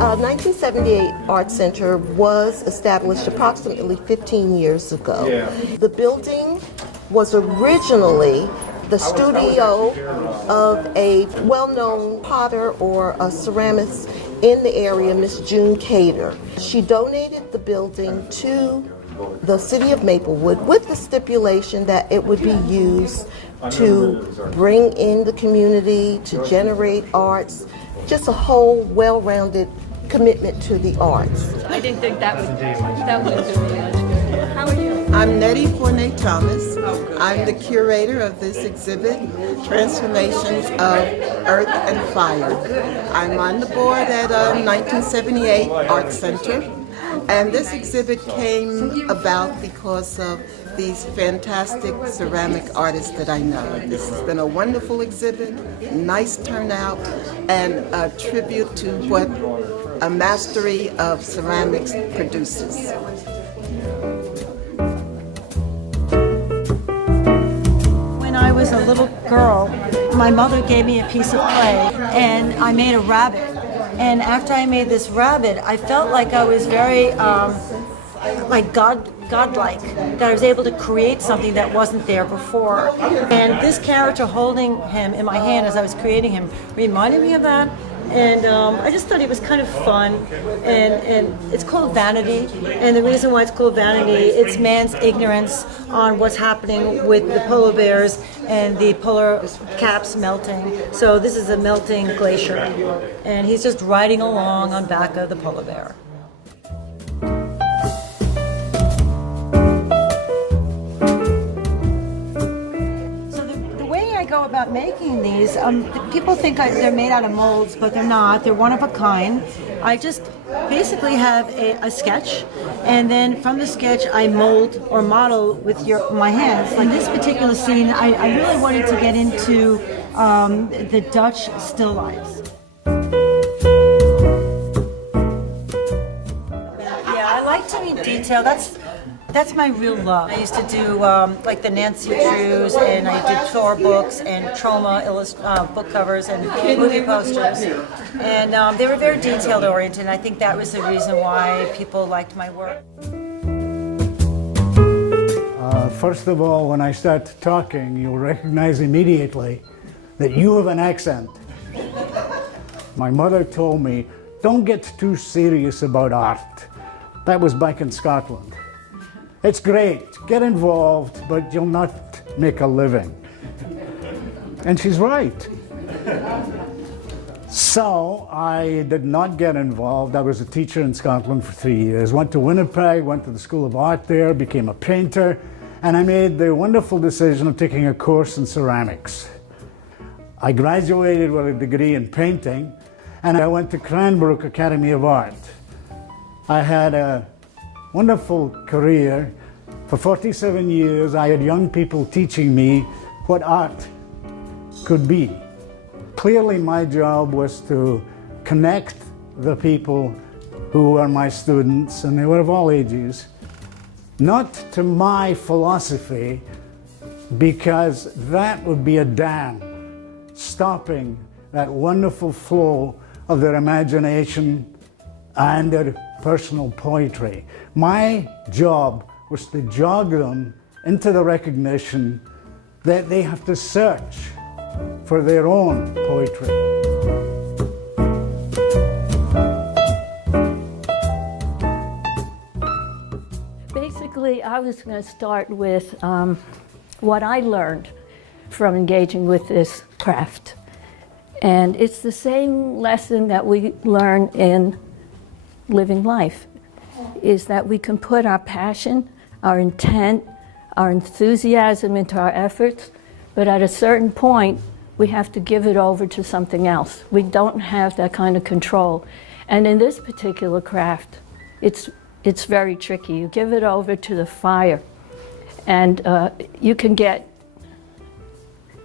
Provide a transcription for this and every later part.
1978 Art Center was established approximately 15 years ago. Yeah. The building was originally the studio of a well-known potter or a ceramist in the area, Miss June Cater. She donated the building to the city of Maplewood with the stipulation that it would be used to bring in the community, to generate arts, just a whole well-rounded commitment to the arts. I didn't think that would do me much good. How are you? I'm Nettie Forney Thomas. I'm the curator of this exhibit, Transformations of Earth and Fire. I'm on the board at 1978 Art Center, and this exhibit came about because of these fantastic ceramic artists that I know. This has been a wonderful exhibit, nice turnout, and a tribute to what a mastery of ceramics produces. When I was a little girl, my mother gave me a piece of clay and I made a rabbit. And after I made this rabbit, I felt like I was very like godlike, that I was able to create something that wasn't there before. And this character holding him in my hand as I was creating him reminded me of that. And I just thought it was kind of fun, and it's called Vanity, and the reason why it's called Vanity, it's man's ignorance on what's happening with the polar bears and the polar caps melting. So this is a melting glacier, and he's just riding along on back of the polar bear. Go about making these. People think they're made out of molds, but they're not. They're one of a kind. I just basically have a sketch, and then from the sketch I mold or model with my hands. Like this particular scene, I really wanted to get into the Dutch still lifes. Yeah, I like to be detailed. That's my real love. I used to do like the Nancy Drews, and I did tour books and Troma book covers and movie posters. And they were very detail oriented, and I think that was the reason why people liked my work. First of all, when I start talking, you'll recognize immediately that you have an accent. My mother told me, don't get too serious about art. That was back in Scotland. It's great, get involved, but you'll not make a living. And she's right. So I did not get involved. I was a teacher in Scotland for 3 years. Went to Winnipeg, went to the School of Art there, became a painter, and I made the wonderful decision of taking a course in ceramics. I graduated with a degree in painting, and I went to Cranbrook Academy of Art. I had a wonderful career. For 47 years, I had young people teaching me what art could be. Clearly, my job was to connect the people who were my students, and they were of all ages, not to my philosophy, because that would be a dam stopping that wonderful flow of their imagination and their personal poetry. My job was to jog them into the recognition that they have to search for their own poetry. Basically, I was going to start with what I learned from engaging with this craft. And it's the same lesson that we learn in living life, is that we can put our passion, our intent, our enthusiasm into our efforts, but at a certain point, we have to give it over to something else. We don't have that kind of control. And in this particular craft, it's very tricky. You give it over to the fire, and you can get,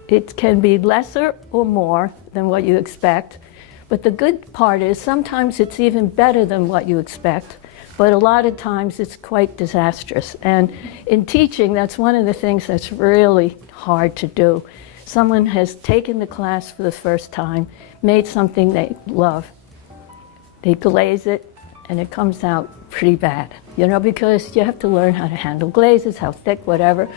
it can be lesser or more than what you expect. But the good part is sometimes it's even better than what you expect, but a lot of times it's quite disastrous. And in teaching, that's one of the things that's really hard to do. Someone has taken the class for the first time, made something they love. they glaze it, and it comes out pretty bad, you know, because you have to learn how to handle glazes, how thick, whatever.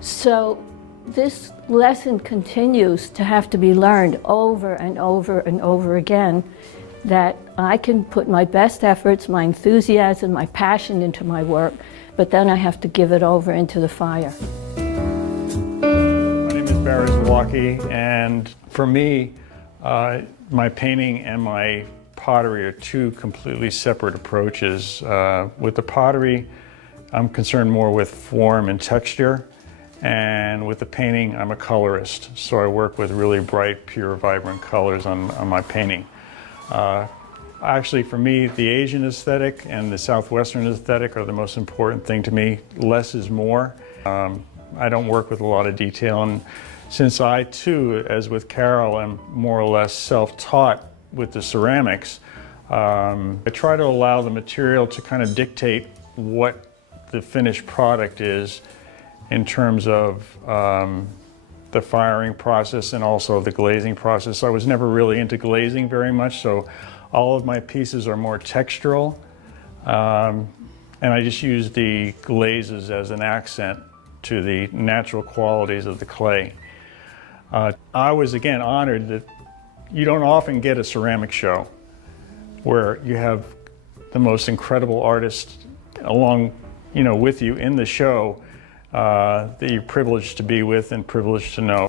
So this lesson continues to have to be learned over and over and over again, that I can put my best efforts, my enthusiasm, my passion into my work, but then I have to give it over into the fire. My name is Zawacki, and for me, my painting and my pottery are two completely separate approaches. With the pottery, I'm concerned more with form and texture, and with the painting, I'm a colorist, so I work with really bright, pure, vibrant colors on my painting. Actually, for me, the Asian aesthetic and the Southwestern aesthetic are the most important thing to me. Less is more. I don't work with a lot of detail, and since I too, as with Carol, am more or less self-taught with the ceramics, I try to allow the material to kind of dictate what the finished product is in terms of the firing process and also the glazing process. I was never really into glazing very much, so all of my pieces are more textural, and I just use the glazes as an accent to the natural qualities of the clay. I was again honored that you don't often get a ceramic show where you have the most incredible artists along, you know, with you in the show that you're privileged to be with and privileged to know.